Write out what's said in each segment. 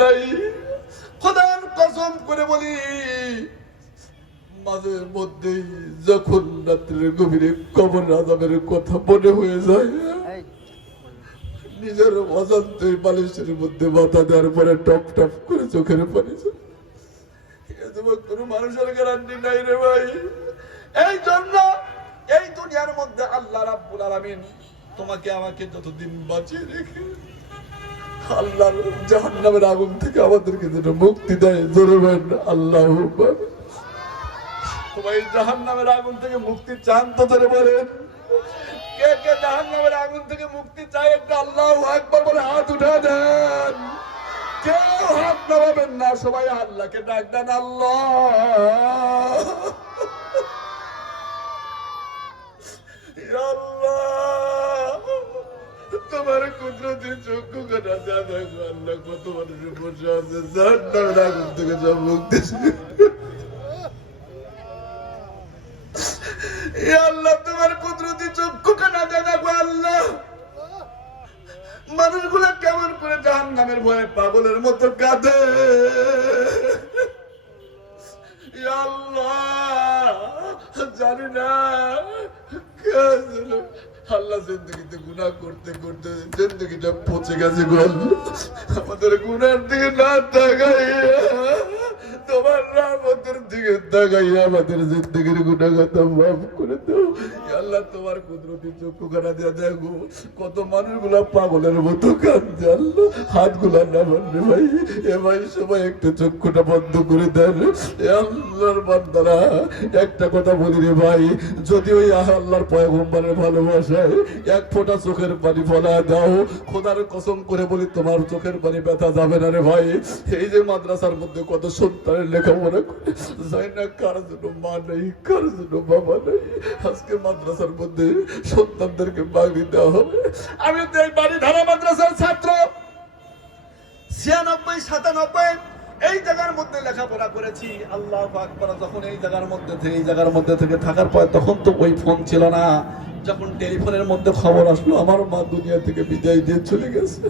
নাই। খোদার কসম করে বলি, মাঝে মধ্যেই যখন রাত্রের গভীরে কবর আযাবের কথা মনে হয়ে যায়, নিজের অজান্তে বালিশের মধ্যে মাথা দেওয়ার পরে টপ টপ করে চোখের পানি কোনো মানুষের গ্যারান্টি নাই রে ভাই। এই জন্য এই দুনিয়ার মধ্যে আল্লাহ রাব্বুল আলামিন তোমাকে আমাকে যতদিন বাঁচিয়ে রেখে আল্লাহর জাহান্নামের আগুন থেকে আমাদেরকে যেন মুক্তি দেয়, জোরে বলেন আল্লাহু আকবার। সবাই জাহান্নামের আগুন থেকে মুক্তি চান তো জোরে বলেন। কে কে জাহান্নামের আগুন থেকে মুক্তি চায় একটা আল্লাহু আকবার বলে হাত উঠা দেন। কেউ হাত নামাবেন না, সবাই আল্লাহকে ডাক দেন, আল্লাহ আল্লাহ তোমার কুদরতি চক্ষু কাটা দেয়া দেখো আল্লাহ, কত মানুষের বসে আছে জাহান্নামের আগুন থেকে সব মুক্তি। আল্লাহ তোমার কুদরতি চক্ষু কাটা দেয়া দেখো আল্লাহ, মানুষগুলা কেমন করে জাহান্নামের ভয়ে পাগলের মতো কাঁদে। আল্লাহ জানি না আল্লাহ জিন্দগিতে গুনাহ করতে করতে জিন্দগিটা পচে গেছে গো আল্লাহ, আমাদের গুনার দিকে না তাকাইয়া তোমার রহমতের দিকে তাকাইয়া আমাদের জিন্দগির গুনাহগাতা মাফ করে দাও। আল্লাহ তোমার কুদরতি চক্ষু কাটা দিয়ে দেখো কত মানুষগুলা পাগলের মতো কাঁদছে আল্লাহ, হাতগুলা নামান রে ভাই। এ ভাই সবাই একটু চক্ষুটা বন্ধ করে দেন। আল্লাহর বান্দারা একটা কথা বলি রে ভাই, যদি ওই আল্লাহর পয়গম্বরের ভালোবাসায় এক ফোঁটা চোখের পানি ফলা দাও, খোদার কসম করে বলি তোমার চোখের পানি ব্যথা যাবে না রে ভাই। এই যে মাদ্রাসার মধ্যে কত সন্তানের লেখাপড়া করে যায় না, কার জন্য মা নেই, কার জন্য বাবা নেই, আজকে মাদ্রাসার মধ্যে সন্তানদেরকে বাগিয়ে দেওয়া হবে। আমি তো এই বাড়ি ধারা মাদ্রাসার ছাত্র, 96-97 এই জায়গার মধ্যে লেখাপড়া করেছি। আল্লাহু আকবার। যখন এই জায়গার মধ্যে থেকে থাকার পর তখন তো ওই ফোন ছিল না, যখন টেলিফোনের মধ্যে খবর আসলো আমার মা দুনিয়া থেকে বিদায় দিয়ে চলে গেছে,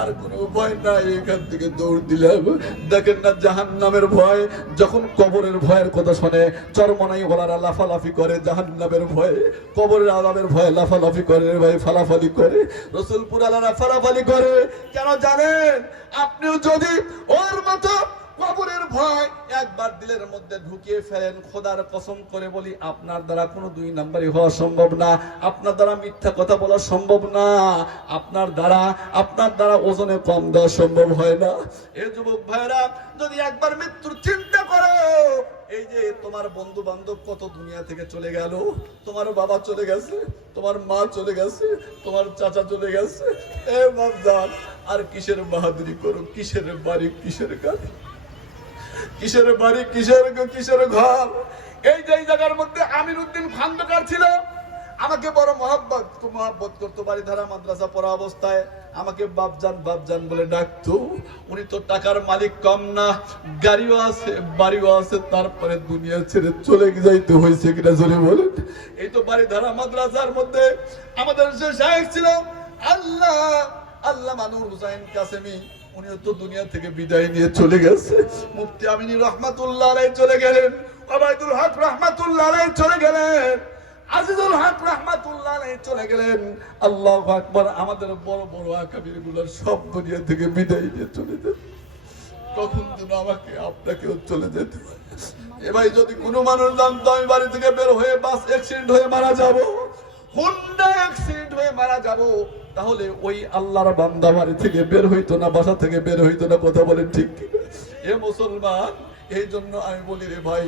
আর কোনো উপায় নাই, এখান থেকে দৌড় দিলাম। দেখেন না জাহান্নামের ভয়, যখন কবরের ভয়ের কথা শুনে চরমনাই ওলারা লাফালাফি করে, জাহান্নামের ভয়ে কবরের আযাবের ভয়ে লাফালাফি করে ভাই, ফালাফালি করে, রসুলপুর আলারা ফালাফালি করে। কেন জানেন? আপনিও যদি ওর মতো কবরের ভয় একবার দিলের মধ্যে ঢুকিয়ে ফেলেন, খোদার কসম করে বলি আপনার দ্বারা কোনো 2 নাম্বারই হওয়া সম্ভব না, আপনার দ্বারা মিথ্যা কথা বলা সম্ভব না, আপনার দ্বারা ওজনে কম দেওয়া সম্ভব হয় না। এই যুবক ভাইরা যদি একবার মৃত্যুর চিন্তা করো, এই যে তোমার বন্ধু বান্ধব কত দুনিয়া থেকে চলে গেল, তোমার বাবা চলে গেছে, তোমার মা চলে গেছে, তোমার চাচা চলে গেছে, এ বাপজান আর কিসের বাহাদুরি করো, কিসের বাড়ি, কিসের গাড়ি, কিসের বাড়ি, কিসের ঘর। এই যে জায়গার মধ্যে আমির উদ্দিন খন্দকার ছিল, আমাকে বড় মহব্বত করতো। বাড়িধারা মাদ্রাসা পড়া অবস্থায় আমাকে বাপজান বলে ডাকতো। উনি তো টাকার মালিক কম না, গাড়িও আছে, বাড়িও আছে, তারপরে দুনিয়া ছেড়ে চলে যাইতে হয়েছে কিনা জোরে বলেন। এই তো বাড়িধারা মাদ্রাসার মধ্যে আমাদের যে শায়েখ ছিল আল্লামা নূর হোসেন কাসেমি, উনিও তো দুনিয়া থেকে বিদায় নিয়ে চলে গেছে। মুফতি আমিনী রহমাতুল্লাহ আলাইহি চলে গেলেন, ওবায়দুল হক রহমাতুল্লাহ আলাইহি চলে গেলেন, আজিজুল হক রহমাতুল্লাহ আলাইহি চলে গেলেন। আল্লাহু আকবার। আমাদের বড় বড় আকাবির গুলো সব দুনিয়া থেকে বিদায় নিয়ে চলে যেত। কখন যেন আমাকে আপনাকেও চলে যেতে পারে। এ ভাই যদি কোনো মানুষ জানতো আমি বাড়ি থেকে বের হয়ে বাস অ্যাক্সিডেন্ট হয়ে মারা যাব, হুন্ডা অ্যাক্সিডেন্ট হয়ে মারা যাব, তাহলে ওই আল্লাহর বান্দা বাড়ি থেকে বের হইতো না, বাসা থেকে বের হইতো না। কথা বলেন ঠিক কিনা? এ মুসলমান, এই জন্য আমি বলি রে ভাই,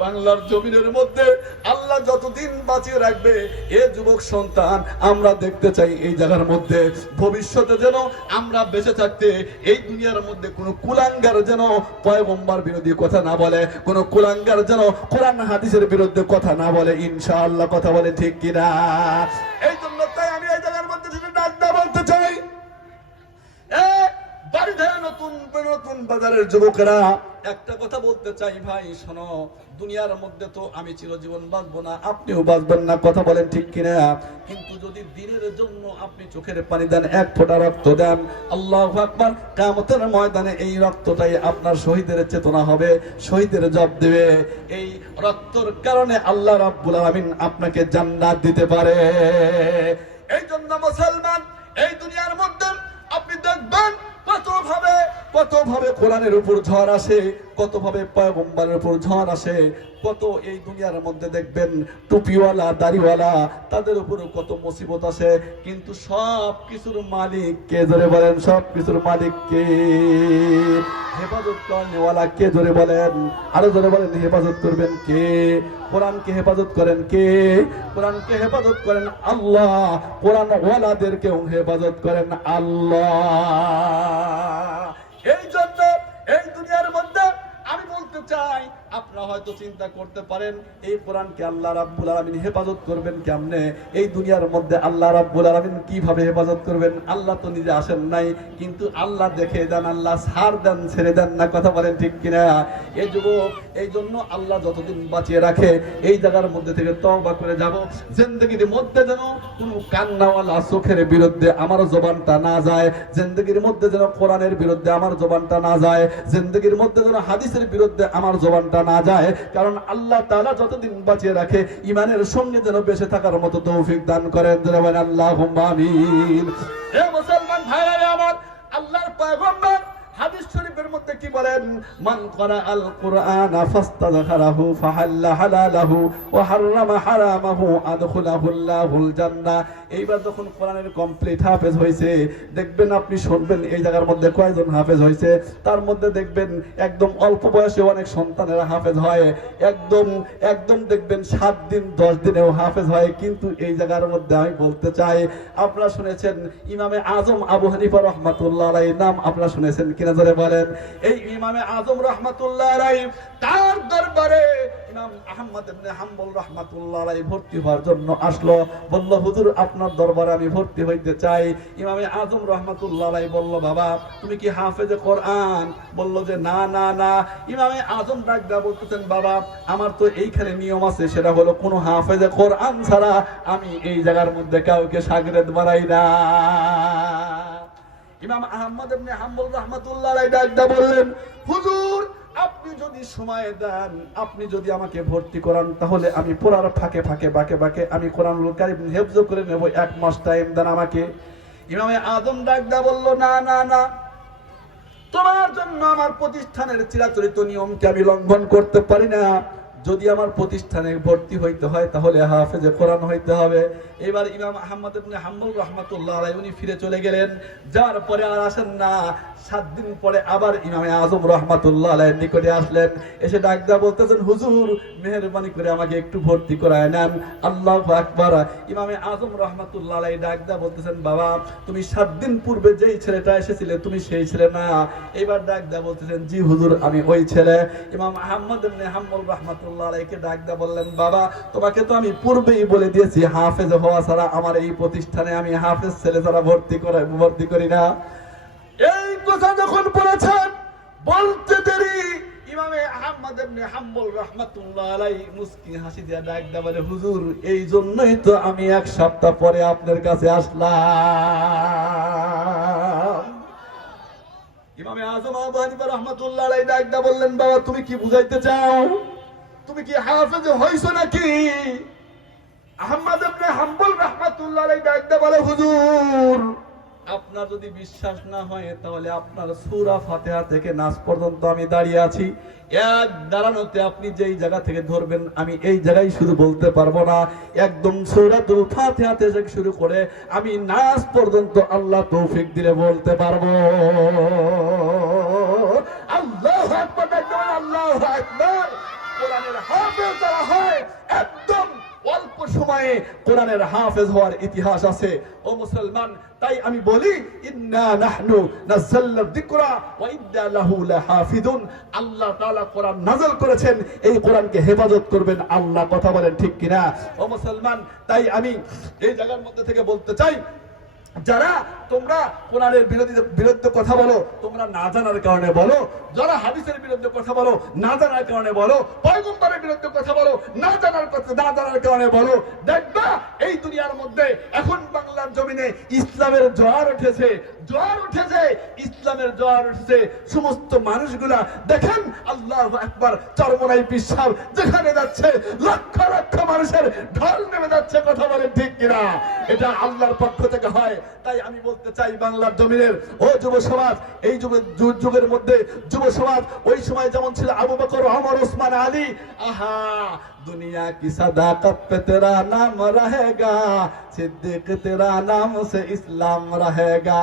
বাংলার জমিনের মধ্যে আল্লাহ যতদিন বাঁচিয়ে রাখবে, এ যুবক সন্তান আমরা দেখতে চাই এই জায়গার মধ্যে ভবিষ্যতে যেন আমরা বেঁচে থাকতে এই দুনিয়ার মধ্যে কোনো কুলাঙ্গার যেন পয়গম্বর বিরোধী কথা না বলে, কোনো কুলাঙ্গার যেন কোরআন হাদিসের বিরুদ্ধে কথা না বলে। ইনশাআল্লাহ। কথা বলে ঠিক কিনা? এই জন্য তাই আমি এই জায়গার মধ্যে যদি ডাকতে বলতে চাই, বাড়িধারা নতুন নতুন নতুন বাজারের যুবকেরা একটা কথা বলতে চাই ভাই শোনো, দুনিয়ার মধ্যে তো আমি চিরজীবন বাঁচবো না, আপনিও বাঁচবেন না, কথা বলেন ঠিক কিনা? কিন্তু যদি দিনের জন্য আপনি চোখের পানি দেন, এক ফোঁটা রক্ত দেন, আল্লাহু আকবার, কিয়ামতের ময়দানে এই রক্তটাই আপনার শহীদের চেতনা হবে, শহীদের জব দেবে। এই রক্তর কারণে আল্লাহ রাব্বুল আলামিন আপনাকে জান্নাত দিতে পারে। এই জন্য মুসলমান, এই দুনিয়ার মধ্যে আপনি দেখবেন কত ভাবে কোরআনের উপর ঝড় আসে, কত ভাবে পয়গম্বরের উপর ঝড় আসে, কত এই দুনিয়ার মধ্যে দেখবেন টুপিওয়ালা দাড়িওয়ালা তাদের উপর কত মুসিবত আসে, কিন্তু সব কিছুর মালিক কে? জোরে বলেন, সব কিছুর মালিক কে? হেফাজত করেনওয়ালা কে? জোরে বলেন, আরো জোরে বলেন, হেফাজত করবেন কে? কোরআনকে হেফাজত করেন কে? কোরআনকে হেফাজত করেন আল্লাহ, কোরআন ওয়ালাদেরকেও হেফাজত করেন আল্লাহ। এই জন্য এই দুনিয়ার মধ্যে আমি বলতে চাই, আপনারা হয়তো চিন্তা করতে পারেন এই কোরআনকে আল্লাহ রাব্বুল আলামিন হেফাজত করবেন কেমনে? এই দুনিয়ার মধ্যে আল্লাহ রাব্বুল আলামিন কিভাবে হেফাজত করবেন? আল্লাহ তো নিজে আসেন নাই, কিন্তু আল্লাহ দেখে দেন, আল্লাহ ছাড় দেন, ছেড়ে দেন না, কথা বলেন ঠিক কিনা? এই যুবক, এই জন্য আল্লাহ যতদিন বাঁচিয়ে রাখে এই জায়গার মধ্যে থেকে তওবা করে যাব। জিন্দেগির মধ্যে যেন কোনো কান্নাওয়ালা চোখের বিরুদ্ধে আমার জবানটা না যায়, জিন্দেগির মধ্যে যেন কোরআনের বিরুদ্ধে আমার জবানটা না যায়, জিন্দেগির মধ্যে যেন হাদিসের বিরুদ্ধে আমার জবানটা না যায়, কারণ আল্লাহ তাআলা যতদিন বাঁচিয়ে রাখে ঈমানের সঙ্গে যেন বেঁচে থাকার মতো তৌফিক দান করেন। যেন আল্লাহুম্মা আমিন। হে মুসলমান ভাইরা আমার, আল্লাহর পয়গম্বর হাদিস শরীফের মধ্যে কি বলেন? মান করা আল কুরআন ফাস্তাযকারাহু ফাহাল্লা হালালাহু ওয়া হারামা হারামাহু আদখালাহুল্লাহুল জান্নাহ। এইবার যখন কোরআনের কমপ্লিট হাফেজ হয়েছে, দেখবেন আপনি শুনবেন এই জায়গার মধ্যে কয়জন হাফেজ হয়েছে? তার মধ্যে দেখবেন একদম অল্প বয়সে অনেক সন্তানেরা হাফেজ হয়, একদম দেখবেন 7 দিন 10 দিনেও হাফেজ হয়। কিন্তু এই জায়গার মধ্যে আমি বলতে চাই, আপনারা শুনেছেন ইমামে আজম আবু হানিফা রাহমাতুল্লাহ আলাইহির নাম আপনারা শুনেছেন কিনা? জোরে বলেন। এই ইমামে আজম রাহমাতুল্লাহ আলাইহি, তার দরবারে ইমাম আহমদ ইবনে হাম্বল রাহমাতুল্লাহ আলাইহি ভর্তি হওয়ার জন্য আসলো। বলল, হুজুর আপনার দরবারে আমি ভর্তি হইতে চাই। ইমামে আজম রাহমাতুল্লাহ আলাইহি বলল, বাবা তুমি কি হাফেজে কোরআন? বলল যে না না না। ইমামে আজম ডাক দিয়া বলতেছেন, বাবা আমার তো এইখানে নিয়ম আছে, সেটা হলো কোন হাফেজে কোরআন ছাড়া আমি এই জায়গার মধ্যে কাউকে শাগিরদ বানাই না। ইমাম আহমদ ইবনে হাম্বল রাহমাতুল্লাহ আলাইহি ডাকদা বললেন, হুজুর আপনি যদি সময় দেন, আপনি যদি আমাকে ভর্তি করান, তাহলে আমি পড়ার ফাঁকে ফাঁকে বাকে বাকে আমি কোরআনুল কারীম হিফজ করে নেব। 1 মাস টাইম দেন আমাকে। ইমামে আজম ডাকদা বলল, না না না, তোমার জন্য আমার প্রতিষ্ঠানের চিরাচরিত নিয়মকে আমি লঙ্ঘন করতে পারি না। যদি আমার প্রতিষ্ঠানে ভর্তি হইতে হয় তাহলে হাফেজে কোরআন হইতে হবে। এবার ইমাম আহমদ ইবনে হাম্বল রাহমাতুল্লাহ আলাইহি উনি ফিরে চলে গেলেন। যাওয়ার পরে আর আসেন না। 7 দিন পরে আবার ইমামে আজম রাহমাতুল্লাহ আলাইহির নিকটে আসলেন। এসে ডাক দিয়া বলতেছেন, হুজুর মেহেরবানি করে আমাকে একটু ভর্তি করায় নেন। আল্লাহু আকবার। ইমামে আজম রাহমাতুল্লাহ আলাইহি ডাক দিয়া বলতেছেন, বাবা তুমি 7 দিন পূর্বে যেই ছেলেটা এসেছিলে তুমি সেই ছেলে না? এবার ডাক দিয়া বলতেছেন, জি হুজুর আমি ওই ছেলে। ইমাম আহমদ ইবনে হাম্বল রাহমাতুল্লাহ আলাইহিকে ডাক দিয়া বললেন, বাবা তোমাকে তো আমি পূর্বেই বলে দিয়েছি হাফেজ হওয়া ছাড়া আমার এই প্রতিষ্ঠানে আমি হাফেজ ছেলে ছাড়া ভর্তি করি না। এই কথা যখন বলেছেন বলতে দেরি ইমামে আহমদ ইবনে হাম্বল রাহমাতুল্লাহ আলাইহি মুস্কি হাসি দিয়া ডাক দিয়া বলে, হুজুর এই জন্যই তো আমি 1 সপ্তাহ পরে আপনার কাছে আসলাম। ইমামে আজম আবু হানিফা রাহমাতুল্লাহ আলাইহি ডাক দিয়া বললেন, বাবা তুমি কি বুঝাইতে চাও? তুমি কি হাফেজ হইছো নাকি? আহমদ ইবনে হাম্বল রাহমাতুল্লাহ আলাইহি ডাক দিয়া বলে, হুজুর আপনার যদি বিশ্বাস না হয় তাহলে আপনার সূরা ফাতিহা থেকে নাস পর্যন্ত আমি দাঁড়িয়ে আছি। এক দাঁড়ানোতে আপনি যেই জায়গা থেকে ধরবেন আমি এই জায়গায় শুধু বলতে পারবো না, একদম সূরাতুল ফাতিহা থেকে শুরু করে আমি নাস পর্যন্ত আল্লাহ তৌফিক দিলে বলতে পারবো। আল্লাহু আকবার, আল্লাহু আকবার। কোরআনের হাফেজ যারা হয় একদম অল্প সময়ে কোরআনের হাফেজ হওয়ার ইতিহাস আছে। ও মুসলমান, তাই আমি বলি ইন্না নাহনু নাযালনা যিকরা ওয়া ইন্না লাহু লাহাফিজুন। আল্লাহ তাআলা কোরআন নাযিল করেছেন, এই কোরআনকে হেফাজত করবেন আল্লাহ, কথা বলেন ঠিক কিনা? ও মুসলমান, তাই আমি এই জায়গার মধ্যে থেকে বলতে চাই যারা তোমরা কোরআনের বিরুদ্ধে কথা বলো, তোমরা না জানার কারণে বলো, যারা হাদিসের বিরুদ্ধে কথা বলো না জানার কারণে বলো, পয়গম্বরের বিরুদ্ধে কথা বলো না জানার কারণে বলো, দেখবা এই দুনিয়ার মধ্যে এখন বাংলার জমিনে ইসলামের জোয়ার উঠেছে, ইসলামের জোয়ার উঠেছে। সমস্ত মানুষগুলা দেখেন আল্লাহু আকবার, চরমনাই পিসাব যেখানে যাচ্ছে লক্ষ লক্ষ মানুষের ঢল নেমে যাচ্ছে। কথা বলে ঠিক কিনা? এটা আল্লাহর পক্ষ থেকে হয়। তাই আমি বলতে চাই বাংলার জমিনের ও যুব সমাজ, এই যুগের মধ্যে যুব সমাজ ওই সময় যেমন ছিল আবু বকর, ওমর, ওসমান, আলী, আহা दुनिया की सदाकत पे तेरा नाम रहेगा, सिद्दीक तेरा नाम से इस्लाम रहेगा,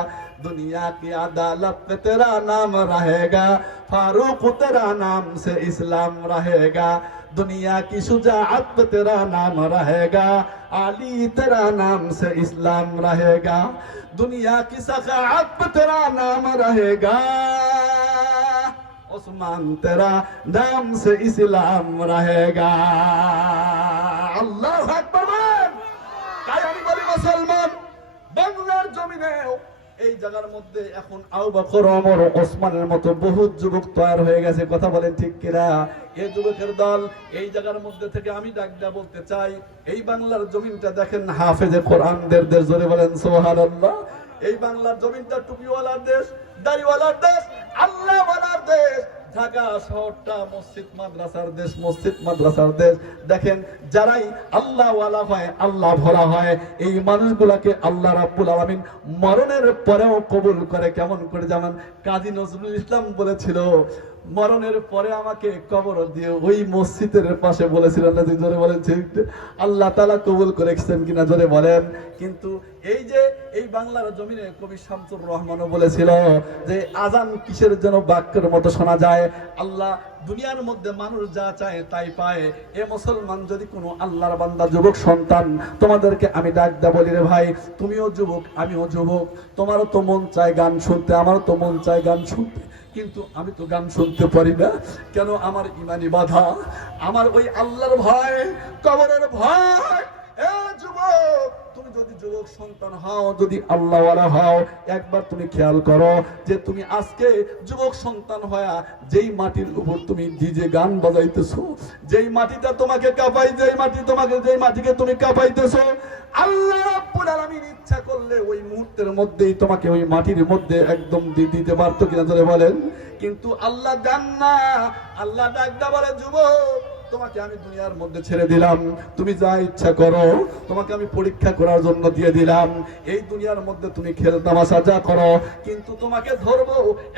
दुनिया की अदालत पे तेरा नाम रहेगा, फारूक तेरा नाम से इस्लाम रहेगा, दुनिया की शुजाअत पे तेरा नाम रहेगा, अली तेरा नाम से इस्लाम रहेगा, दुनिया की सखाअत पे तेरा नाम रहेगा, उस्मान तेरा नाम से इस्लाम रहेगा। আল্লাহু আকবার। তাই আমি বলি মুসলমান, বাংলার জমিনে এই জায়গার মধ্যে এখন আবু বকর, ওমর, ওসমানের মতো বহু যুবক তৈরি হয়ে গেছে। কথা বলেন ঠিক কিনা? এই যুবকের দল এই জায়গার মধ্যে থেকে আমি ডাকটা বলতে চাই, এই বাংলার জমিনটা দেখেন হাফেজে কোরআনদের দেশ, জোরে বলেন সুবহানাল্লাহ। এই বাংলার জমিনটা টুপিওয়ালার দেশ, দাড়িওয়ালার দেশ, আল্লাহওয়ালার দেশ। ঢাকা শহরটা মসজিদ মাদ্রাসার দেশ। দেখেন যারাই আল্লাহওয়ালা হয়, আল্লাহ ভরা হয়, এই মানুষগুলাকে আল্লাহ রাব্বুল আলামিন মরণের পরেও কবুল করে। কেমন করে? যেমন কাজী নজরুল ইসলাম বলেছিল, মরণের পরে আমাকে কবর দিয়ে ওই মসজিদের পাশে বলেছিলেন না? জোরে বলেন আল্লাহ তাআলা কবুল করেছেন কিনা? জোরে বলেন। কিন্তু এই যে এই বাংলার জমিনে কবি শামসুর রহমানও বলেছিল যে আজান কিসের যেন বাক্যের মতো শোনা যায়, আল্লাহ দুনিয়ার মধ্যে মানুষ যা চায় তাই পায়। এ মুসলমান যদি কোনো আল্লাহর বান্দা যুবক সন্তান, তোমাদেরকে আমি ডাকদা বলি, রে ভাই তুমিও যুবক আমিও যুবক, তোমারও তো মন চায় গান শুনতে, আমারও তো মন চায় গান শুনতে, কিন্তু আমি তো গান শুনতে পারি না। কেন? আমার ইমানি বাধা, আমার ওই আল্লাহর ভয়, কবরের ভয়। এ যুবক, তুমি যদি যুবক সন্তান হও, যদি আল্লাহওয়ালা হও, একবার তুমি খেয়াল করো যে তুমি আজকে যুবক সন্তান হয়া যেই মাটির উপর তুমি ডিজে গান বাজাইতেছো, যেই মাটিটা তোমাকে কাঁপাই, যেই মাটিকে তুমি কাঁপাইতেছো, আল্লাহ রাব্বুল আলামিন ইচ্ছা করলে ওই মুহূর্তের মধ্যেই তোমাকে ওই মাটির মধ্যে একদম দিতে পারতো কিনা? ধরে বলেন। কিন্তু আল্লাহ দেন না। আল্লাহ ডাকদা বলে, যুবক তোমাকে আমি দুনিয়ার মধ্যে ছেড়ে দিলাম, তুমি যা ইচ্ছা করো, তোমাকে আমি পরীক্ষা করার জন্য দিয়ে দিলাম। এই দুনিয়ার মধ্যে তুমি খেল তামাশা যা করো, কিন্তু তোমাকে ধরবো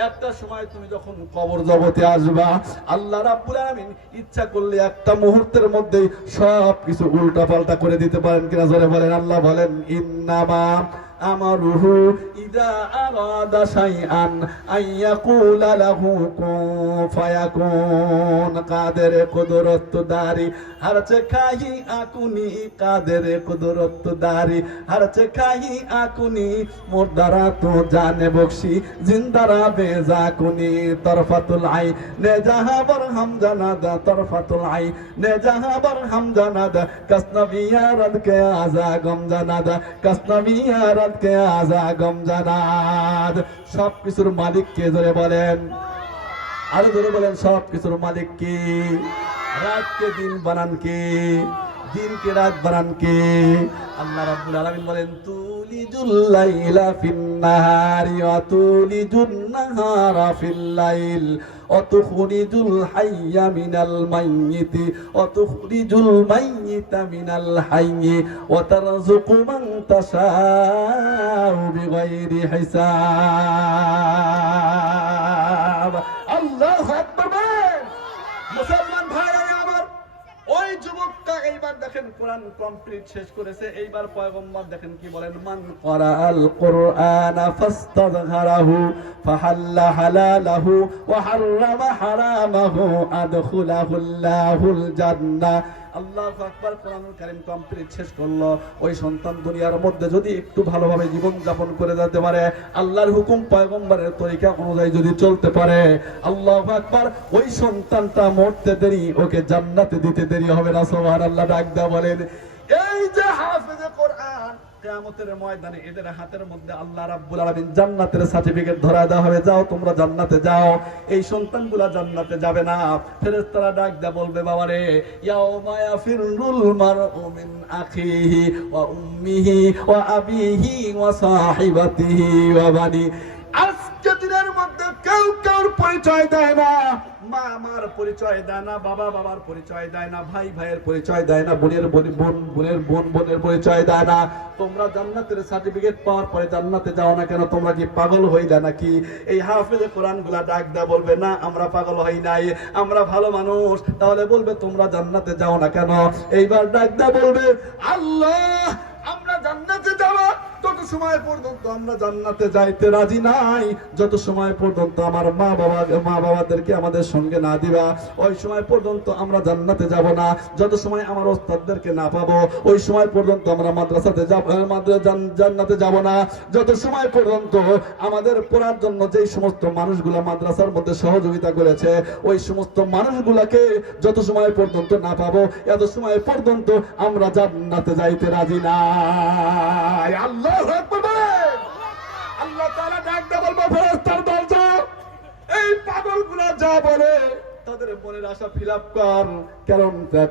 একটা সময়, তুমি যখন কবর জগতে আসবা, আল্লাহ রাব্বুল আলামিন ইচ্ছা করলে একটা মুহূর্তের মধ্যেই সব কিছু উল্টা পাল্টা করে দিতে পারেন কিনা? জোরে বলেন। আল্লাহ বলেন, ইন্নামা আমারুহু ইদা আরাদা শাইআন আইয়াকুলা লাহু কুন ফায়াকুন। কাদের কুদরত দারি हर चखाही आकुनी, कादेर कुदरत दारी हर चखाही आकुनी, मुर्दारा तो जाने बख्शी जिंदारा बेजाकुनी। तरफातुल आई ने जहां पर हम जनादा, तरफातुल आई ने जहां पर हम जनादा, कसनबिया रद के आजा गम जनादा, कसनबिया रद के आजा गम जनाद। सब किसुर मालिक के जरे बोलें, আরো জোরে বলেন, সব কিছুর মালিক কে? রাত কে দিন বানান কে? দিন কে রাত বানান কে? আল্লাহ রাব্বুল আলামিন বলেন, তুলিজুল লাইলা ফিন নাহারি ওয়া তুলিজুন নাহারা ফিল লাইল ওয়া তুখরিজুল হাইয়া মিনাল মাইয়িতি ওয়া তুখরিজুল মাইয়িতা মিনাল হাইয়ি ওয়া তারযুকু মান তাশাউ বিগাইরি হিসাব। আল্লাহু আকবার। মুসলমান ভাইরা আমার, ওই যুবকটা এইবার দেখেন কোরআন কমপ্লিট শেষ করেছে। এইবার পয়গম্বর দেখেন কি বলেন, মান ক্বারাআল কুরআনা ফাস্তাযহারাহু ফাহাল্লা হালালাহু ওয়া হাররামা হারামাহু আদখুলাহুল্লাহুল জান্নাহ। আল্লাহু আকবার। কোরআনুল কারীম কমপ্লিট শেষ করলো। ওই সন্তান দুনিয়ার মধ্যে যদি একটু ভালোভাবে জীবন যাপন করে যেতে পারে, আল্লাহর হুকুম পয়গম্বরের তরিকা অনুযায়ী যদি চলতে পারে, আল্লাহু আকবার, ওই সন্তানটা মরতে দেরি, ওকে জান্নাতে দিতে দেরি হবে না। সুবহানাল্লাহ। ডাক দেয়া বলেন, এই যে হাফেজে কোরআন, কিয়ামতের ময়দানে এদের হাতের মধ্যে আল্লাহ রাব্বুল আলামিন জান্নাতের সার্টিফিকেট ধরায় দেওয়া হবে, যাও তোমরা জান্নাতে যাও। এই সন্তানগুলা জান্নাতে যাবে না। ফেরেশতারা ডাক দেয়া বলবে, বাবারে ইয়াউমা ইয়াফিরুল মারউ মিন আখিহি ওয়া উম্মিহি ওয়া আবিহি ওয়া সাহিবাতিহি ওয়া বানি। আজকে দিনের মধ্যে কেউ কাউর পরিচয় দেয় না। মা আমার পরিচয় দেয় না, বাবা বাবার পরিচয় দেয় না, ভাই ভাইয়ের পরিচয় দেয় না, বোনের বোনের পরিচয় দেয় না। তোমরা জান্নাতের সার্টিফিকেট পাওয়ার পরে জান্নাতে যাও না কেন? তোমরা কি পাগল হইলে নাকি? এই হাফেজে কোরআন গুলা ডাক দেয়া বলবে, না আমরা পাগল হই নাই, আমরা ভালো মানুষ। তাহলে বলবে, তোমরা জান্নাতে যাও না কেন? এইবার ডাক দেয়া বলবে, আল্লাহ আমরা জান্নাতে যাব তত সময় পর্যন্ত আমরা জান্নাতে যাইতে রাজি নাই, যত সময় পর্যন্ত আমার মা বাবাদেরকে আমাদের সঙ্গে না দিবা ওই সময় পর্যন্ত আমরা জান্নাতে যাব না। যত সময় আমার ওস্তাদদেরকে না পাবো ওই সময় পর্যন্ত আমরা মাদ্রাসাতে জান্নাতে যাব না। যত সময় পর্যন্ত আমাদের পড়ার জন্য যেই সমস্ত মানুষগুলা মাদ্রাসার মধ্যে সহযোগিতা করেছে ওই সমস্ত মানুষগুলাকে যত সময় পর্যন্ত না পাবো এত সময় পর্যন্ত আমরা জান্নাতে যাইতে রাজি না। আল্লাহু আকবার। আল্লাহ তাআলা ডাক দিয়ে বলবে, ফেরেশতার দল যাও, এই পাগলগুলো যা বলে তাদের মনের আশা ফিলাপ কর।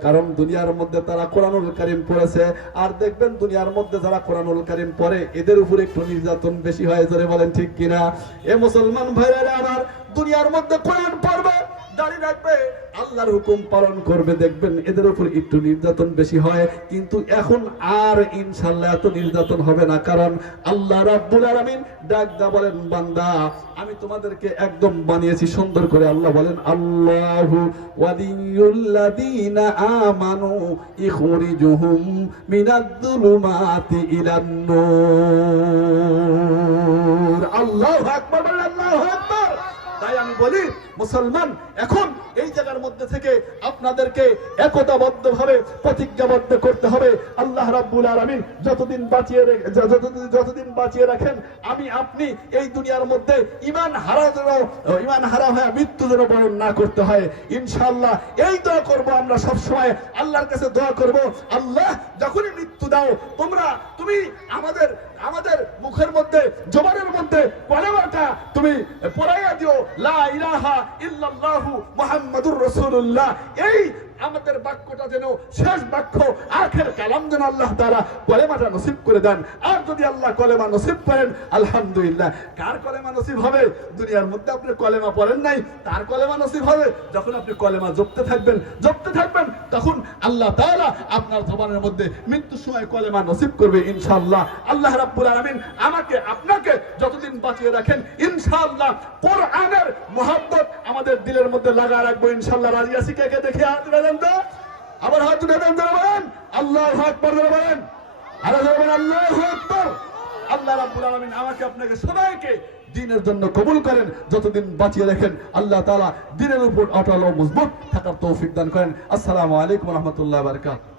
কারণ দুনিয়ার মধ্যে তারা কোরআনুল কারীম পড়েছে, আর দেখবেন দুনিয়ার মধ্যে যারা কোরআনুল কারীম পড়ে এদের উপর একটু নির্যাতন বেশি হয়। জোরে বলেন ঠিক কিনা? এ মুসলমান ভাইরা আমার, দুনিয়ার মধ্যে কোরআন পড়বে, দাঁড়িয়ে রাখবে, আল্লাহর হুকুম পালন করবে, দেখবেন এদের উপর একটু নির্যাতন বেশি হয়। কিন্তু এখন আর ইনশাআল্লাহ এত নির্যাতন হবে না, কারণ আল্লাহ রাব্বুল আলামিন ডাক দা বলেন, বান্দা আমি তোমাদেরকে একদম বানিয়েছি সুন্দর করে। আল্লাহ বলেন, আল্লাহু ওয়ালিয়ুল্লাযীনা আমানু ইখরিজুহুম মিনাজ-যুলুমাতি ইলান-নূর। আল্লাহু আকবার, আল্লাহু আকবার। তাই আমি বলি মুসলমান, এখন এই জায়গার মধ্যে থেকে আপনাদেরকে একতাবদ্ধভাবে প্রতিজ্ঞাবদ্ধ করতে হবে। আল্লাহ রাব্বুল আলামিন যতদিন বাঁচিয়ে রাখেন আমি আপনি এই দুনিয়ার মধ্যে ঈমান হারা হয়ে মৃত্যু যেন বরণ না করতে হয়। ইনশাআল্লাহ এই দোয়া করব আমরা সব সময়, আল্লাহর কাছে দোয়া করব, আল্লাহ যখনই মৃত্যু দাও তুমি আমাদের মুখের মধ্যে জবানের মধ্যে কলেমাটা তুমি পড়াইয়া দিও, লা ইলাহা ইল্লাল্লাহু মুহাম্মাদুর রাসূলুল্লাহ। এই আমাদের বাক্যটা যেন শেষ বাক্য, আখের কালাম যেন আল্লাহ তাআলা কলেমাটা নসিব করে দেন। আর যদি আল্লাহ কলেমা নসিব করেন আলহামদুলিল্লাহ। কার কলেমা নসিব হবে? দুনিয়ার মধ্যে আপনি কলেমা পড়েন নাই, তার কলেমা নসিব হবে। যখন আপনি কলেমা জপতে থাকবেন তখন আল্লাহ তাআলা আপনার জবানের মধ্যে মৃত্যুর সময় কলেমা নসিব করবে ইনশাআল্লাহ। আল্লাহ রাব্বুল আলামিন আমাকে আপনাকে যতদিন বাঁচিয়ে রাখেন ইনশাআল্লাহ কোরআনের মুহাব্বত আমাদের দিলের মধ্যে লাগা রাখবো ইনশাআল্লাহ। রাজি আছি? কে কে দেখে হাত তুলে দেন তো, আবার হাত তুলে দেন, বলেন আল্লাহু আকবার, বলেন আরো বলেন আল্লাহু আকবার। আল্লাহ রাব্বুল আলামিন আমাকে আপনাকে সবাইকে দ্বীনের জন্য কবুল করেন, যতদিন বাঁচিয়ে রাখেন আল্লাহ তাআলা দ্বীনের উপর অটল ও মজবুত থাকার তৌফিক দান করেন। আসসালামু আলাইকুম ওয়া রাহমাতুল্লাহি ওয়া বারাকাতুহু।